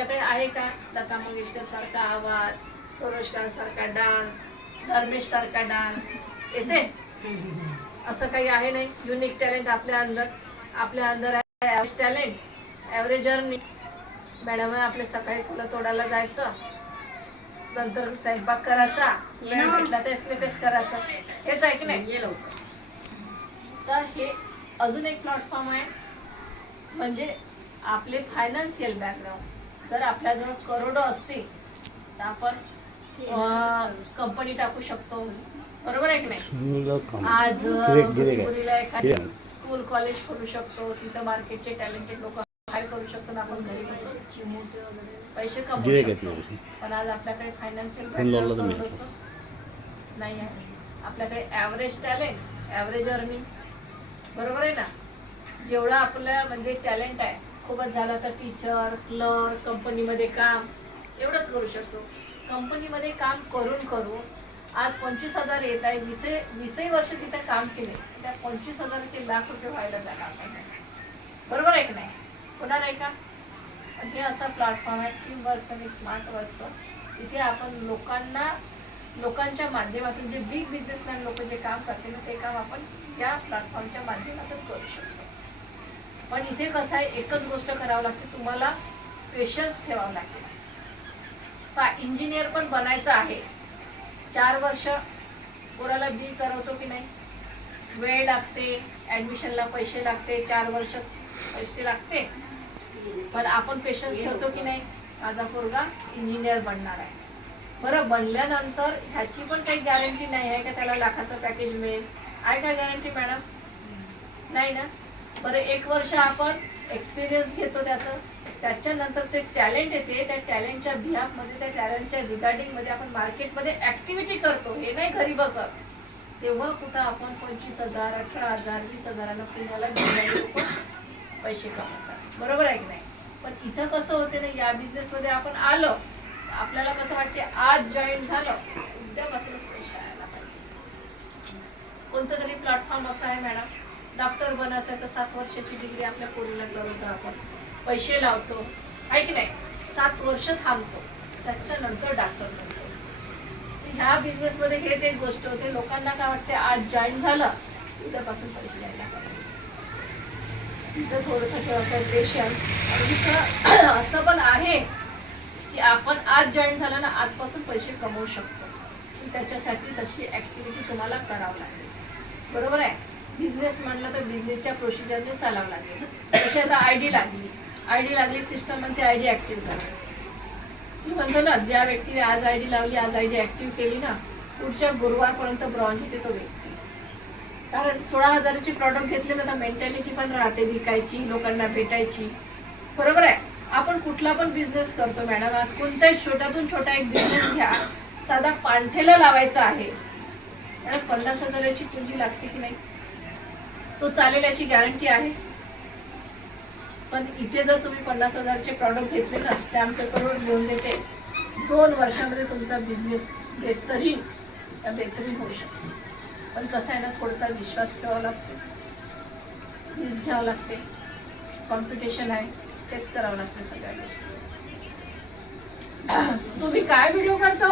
आपल्याकडे आहे का? लता मंगेशकर सारखा आवाज सरोज खान सारखा डान्स धर्मेश सारखा डान्स? येते? असं काही आहे नाही. युनिक टॅलेंट आपल्या अंदर आपल्या अंदर आहे. टॅलेंट ॲव्हरेज मॅडम आपले सकाळी फुलं तोडायला जायचं. नंतर स्वयंपाक करायचा. भेटला तेच ते तेच करायचं. हेच आहे की नाही? तर हे अजून एक प्लॅटफॉर्म आहे. म्हणजे आपले फायनान्शियल बॅकग्राऊंड जर आपल्याजवळ करोडो असतील तर आपण कंपनी टाकू शकतो. बरोबर आहे की नाही? आज. बुधीला एखादी. स्कूल कॉलेज खोलू शकतो. तिथं मार्केटचे टॅलेंटेड लोक हायर करू शकतो आणि आपण घरी बसून. पैसे कमवू गिऱ्हाईक आहे शकतो. पण आज आपल्याकडे फायनान्शियल. नाही आहे. आपल्याकडे ॲव्हरेज टॅलेंट ॲव्हरेज अर्निंग बरोबर आहे ना? जेवढं आपलं म्हणजे टॅलेंट आहे खूपच झालं तर टीचर क्लर्क कंपनीमध्ये काम एवढंच करू शकतो. कंपनीमध्ये काम करून करून आज पंचवीस हजार येत आहे वीसे वीसही वर्ष तिथे काम केले त्या पंचवीस हजाराचे लाख रुपये व्हायला जाणार नाही. बरोबर आहे की नाही? होणार आहे का? हे असा प्लॅटफॉर्म आहे टीम वर्क्स आणि स्मार्ट वर्कचं तिथे आपण लोकांना लोकांच्या माध्यमातून जे बिग बिझनेसमॅन लोक जे काम करते ना ते काम आपण या प्लॅटफॉर्मच्या माध्यमातून करू शकतो. पण इथे कसं आहे एकच गोष्ट करावं लागते तुम्हाला पेशन्स ठेवावं लागेल. पा इंजिनियर पण बनायचं आहे. चार वर्ष पोराला बी करवतो की नाही? वेळ लागते ॲडमिशनला पैसे लागते चार वर्ष पैसे लागते. पण आपण पेशन्स ठेवतो की नाही? माझा पोरगा इंजिनियर बनणार आहे. बरं बनल्यानंतर ह्याची पण काही गॅरंटी नाही आहे का? त्याला लाखाचं पॅकेज मिळेल. आहे का गॅरंटी मॅडम नाही ना? बरं एक वर्ष आपण एक्सपिरियन्स घेतो त्याचं. त्याच्यानंतर ते टॅलेंट येते. त्या टॅलेंटच्या बिहाफमध्ये त्या टॅलेंटच्या रिगार्डिंगमध्ये आपण मार्केटमध्ये ॲक्टिव्हिटी करतो. हे नाही घरी बसत. तेव्हा कुठं आपण पंचवीस हजार अठरा हजार वीस हजाराला पुण्याला घेऊन लोक पैसे कमवतात. बरोबर आहे की नाही? पण इथं कसं होते ना या बिझनेसमध्ये आपण आलो आपल्याला कसं वाटते आज जॉईन झालं उद्यापासूनच पैसे यायला पाहिजे. कोणतं तरी प्लॅटफॉर्म असा आहे मॅडम डॉक्टर बनायचं आहे तर सात वर्षाची डिग्री आपल्या पोरीला करतो आपण. पैसे लावतो. आहे की नाही? सात वर्ष थांबतो. त्याच्यानंतर डॉक्टर बनतो. ह्या बिझनेसमध्ये हेच एक गोष्ट होते. लोकांना काय वाटते आज जॉईन झालं उद्यापासून पैसे द्यायला तिथं थोडंसं ठेवायचं पेशन्स आणि तिथं असं पण आहे की आपण आज जॉईन झालं ना आजपासून पैसे कमवू शकतो. त्याच्यासाठी तशी ॲक्टिव्हिटी तुम्हाला करावं लागेल. बरोबर आहे? बिझनेस म्हणलं तर बिझनेसच्या प्रोसिजरने चालावं लागेल. तशी आता आय डी लागली. आय डी लागली सिस्टम आय डी ॲक्टिव्ह करा मी म्हणतो ना ज्या व्यक्तीने आज आय डी लावली आज आय डी ॲक्टिव्ह केली ना पुढच्या गुरुवारपर्यंत ब्रॉन्झ होते तो व्यक्ती. कारण सोळा हजाराचे प्रॉडक्ट घेतले ना तर मेंटॅलिटी पण राहते विकायची लोकांना भेटायची. बरोबर आहे? आपण कुठला पण बिझनेस करतो मॅडम आज कोणत्याही छोट्यातून छोटा एक बिझनेस घ्या. साधा पांठेला लावायचा आहे. मॅडम पन्नास हजाराची पुंजी लागते की नाही? तो चालेल याची गॅरंटी आहे. पण इथे जर तुम्ही पन्नास हजारचे प्रॉडक्ट घेतले ना स्टॅम्प पेपरवर लिहून देते दोन वर्षामध्ये तुमचा बिझनेस बेहतरीन बेहतरीन होऊ शकतो. पण कसं आहे ना थोडासा विश्वास ठेवावा लागतो. रिस्क घ्यावं लागते. कॉम्पिटिशन आहे. तेच करावं लागते सगळ्या गोष्टी. तुम्ही काय व्हिडिओ करता?